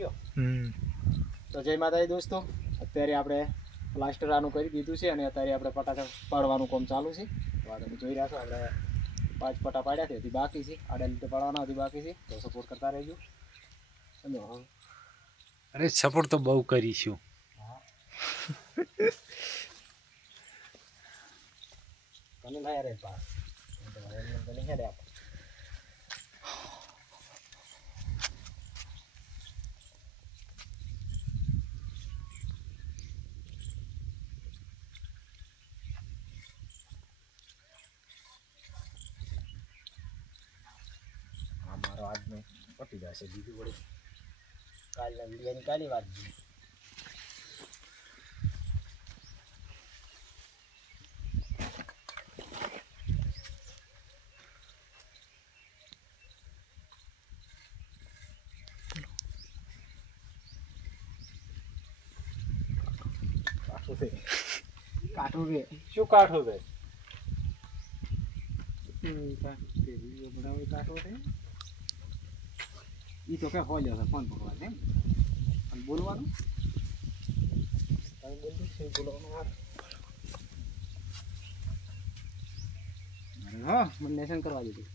ગયો. તો જય માતાજી દોસ્તો, અત્યારે આપણે પ્લાસ્ટર આનું કરી દીધું છે અને અત્યારે આપણે પટાકા પાડવાનું કામ ચાલુ છે. તો આ તમે જોઈ રહ્યા છો, આપણે 5 પટા પાડ્યા છે, હજી બાકી છે. આડા લીટે પાડવાના હજી બાકી છે, તો સપોર્ટ કરતા રહેજો. અરે સપોર્ટ તો બહુ કરીશું. તને ના યાર પાસ તને હેડે આપ મારો આજનો પટી જશે. બીજું વળી કાલના વિડીયોની કાલી વાત છે. કાઠું છે શું કાઠું છે? કાઠું છે એ તો કે હોય જશે ફોન પકડવા છે અને બોલવાનું બોલવાનું હા મને લેસન કરવા દીધું.